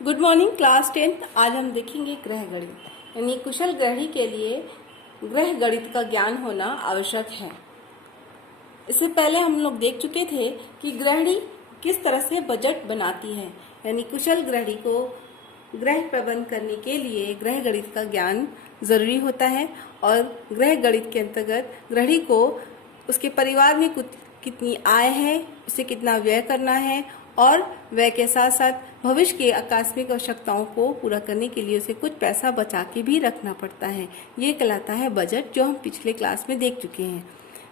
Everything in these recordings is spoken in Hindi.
Good morning class 10। आज हम देखेंगे ग्रह गणित यानी कुशल गृहिणी के लिए ग्रह गणित का ज्ञान होना आवश्यक है। इससे पहले हम लोग देख चुके थे कि गृहिणी किस तरह से बजट बनाती है, यानी कुशल गृहिणी को ग्रह प्रबंध करने के लिए ग्रह गणित का ज्ञान जरूरी होता है। और ग्रह गणित के अंतर्गत गृहिणी को उसके परिवार में कितनी आय है, उसे कितना व्यय करना है और व्यय के साथ साथ भविष्य के आकस्मिक आवश्यकताओं को पूरा करने के लिए उसे कुछ पैसा बचा के भी रखना पड़ता है। ये कहलाता है बजट, जो हम पिछले क्लास में देख चुके हैं,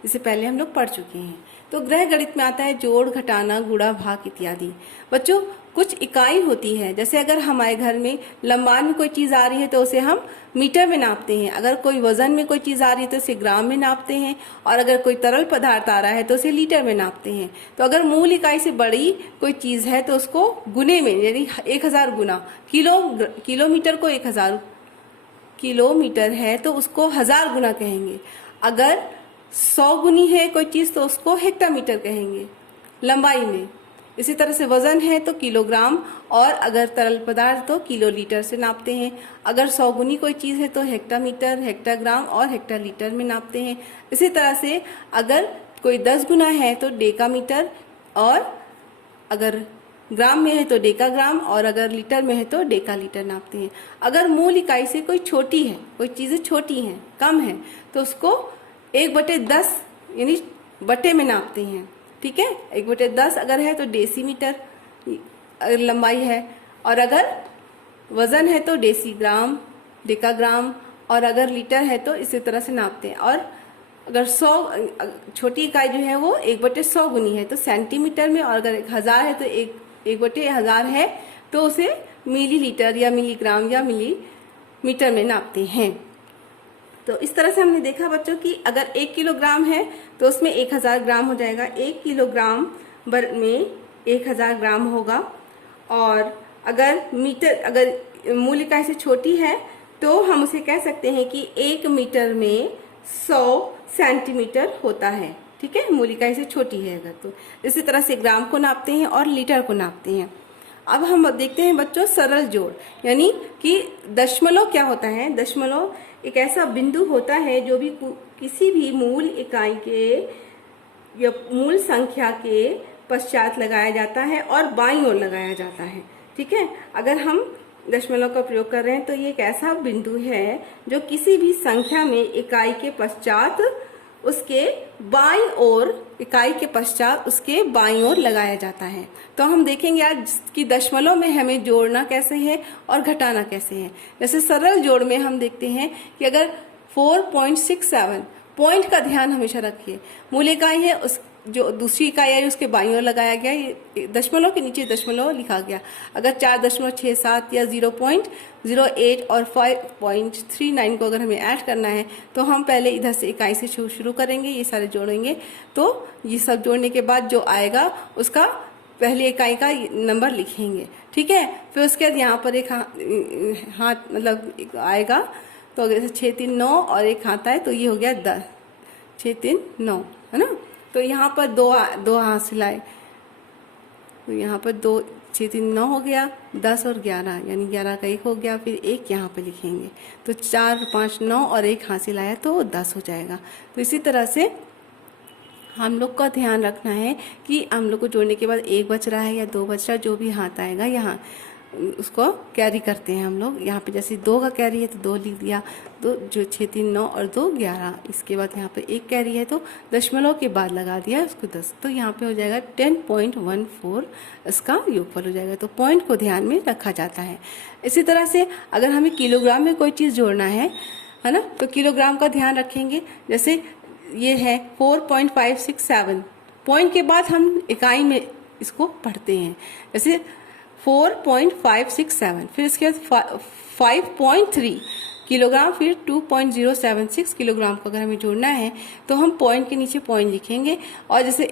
इससे पहले हम लोग पढ़ चुके हैं। तो ग्रह गणित में आता है जोड़, घटाना, गुणा, भाग इत्यादि। बच्चों, कुछ इकाई होती है, जैसे अगर हमारे घर में लंबाई में कोई चीज आ रही है तो उसे हम मीटर में नापते हैं, अगर कोई वजन में कोई चीज आ रही है तो उसे ग्राम में नापते हैं, और अगर कोई तरल पदार्थ आ रहा है तो उसे लीटर में नापते हैं। तो अगर मूल इकाई से बड़ी कोई चीज है तो उसको गुने में, यानी 1000 गुना, किलोमीटर को 1000 किलोमीटर है तो उसको 1000 गुना कहेंगे। अगर 100 गुनी है कोई चीज तो उसको हेक्टामीटर कहेंगे लंबाई में। इसी तरह से वजन है तो किलोग्राम, और अगर तरल पदार्थ तो किलोलीटर से नापते हैं। अगर 100 गुनी कोई चीज है तो हेक्टामीटर, हेक्टाग्राम और हेक्टालीटर में नापते हैं। इसी तरह से अगर कोई 10 गुना है तो डेकामीटर, और अगर ग्राम में है तो डेकाग्राम, और अगर लीटर में है तो डेकालीटर नापते हैं। अगर मूल इकाई से कोई छोटी है, कोई चीजें छोटी हैं, कम है, तो उसको 1/10 यानी बटे में नापते हैं। ठीक है, 1/10 अगर है तो डेसीमीटर लंबाई है, और अगर वजन है तो डेसीग्राम, डेकाग्राम, और अगर लीटर है तो इसी तरह से नापते हैं। और अगर 100 छोटी इकाई जो है वो 1/100 गुनी है तो सेंटीमीटर में, और अगर 1000 है तो 1/1000 है तो उसे मिलीलीटर या मिलीग्राम या मिलीमीटर में नापते हैं। तो इस तरह से हमने देखा बच्चों कि अगर 1 किलोग्राम है तो उसमें 1000 ग्राम हो जाएगा। 1 किलोग्राम में 1000 ग्राम होगा। और अगर मूल इकाई से छोटी है तो हम उसे कह सकते हैं कि 1 मीटर में 100 सेंटीमीटर होता है। ठीक है, मूल इकाई से छोटी है अगर तो। इसी तरह से ग्राम को नापते हैं और लीटर को नापते हैं। अब हम देखते हैं बच्चों सरल जोड़, यानी कि दशमलव क्या होता है। दशमलव एक ऐसा बिंदु होता है जो भी किसी भी मूल इकाई के या मूल संख्या के पश्चात लगाया जाता है और बाईं ओर लगाया जाता है। ठीक है, अगर हम दशमलव का प्रयोग कर रहे हैं तो ये एक ऐसा बिंदु है जो किसी भी संख्या में इकाई के पश्चात उसके बाईं ओर, इकाई के पश्चात उसके बाईं ओर लगाया जाता है। तो हम देखेंगे आज कि दशमलव में हमें जोड़ना कैसे है और घटाना कैसे है। जैसे सरल जोड़ में हम देखते हैं कि अगर 4.67, पॉइंट का ध्यान हमेशा रखिए, मूल इकाई है, उस जो दूसरी इकाई है उसके बाईं ओर लगाया गया, दशमलव के नीचे दशमलव लिखा गया। अगर 4.67 या 0.08 और 5.39 को अगर हमें ऐड करना है तो हम पहले इधर से इकाई से शुरू करेंगे, ये सारे जोड़ेंगे। तो ये सब जोड़ने के बाद जो आएगा उसका पहली इकाई का नंबर लिखेंगे। ठीक है, फिर उसके बाद यहाँ पर एक हाथ मतलब आएगा, तो अगर 6 3 9 और एक हाथ आए तो ये हो गया 10, 6 3 9, है ना। तो यहाँ पर दो हाथ सिलाए, तो यहाँ पर 2 6 3 9 हो गया, 10 और 11 यानी 11 का 1 हो गया, फिर 1 यहाँ पे लिखेंगे। तो 4 5 9 और 1 हाथ सिलाया तो 10 हो जाएगा। तो इसी तरह से हम लोग का ध्यान रखना है कि हम लोग को जोड़ने के बाद 1 बच रहा है या 2 बच रहा है, जो भी हाथ आएगा यहाँ उसको कैरी करते हैं हम लोग। यहाँ पे जैसे 2 का कैरी है तो 2 लिख दिया, 2 जो 6 3 9 और 2 11। इसके बाद यहाँ पे 1 कैरी है तो दशमलव के बाद लगा दिया उसको 10, तो यहाँ पे हो जाएगा 10.14 इसका योगफल हो जाएगा। तो पॉइंट को ध्यान में रखा जाता है। इसी तरह से अगर हमें किलोग्राम में कोई चीज़ जोड़ना है ना, तो किलोग्राम का ध्यान रखेंगे। जैसे ये है 4.567, पॉइंट के बाद हम इकाई में इसको पढ़ते हैं। जैसे 4.567, फिर इसके बाद 5.3 किलोग्राम, फिर 2.076 किलोग्राम को अगर हमें जोड़ना है तो हम पॉइंट के नीचे पॉइंट लिखेंगे। और जैसे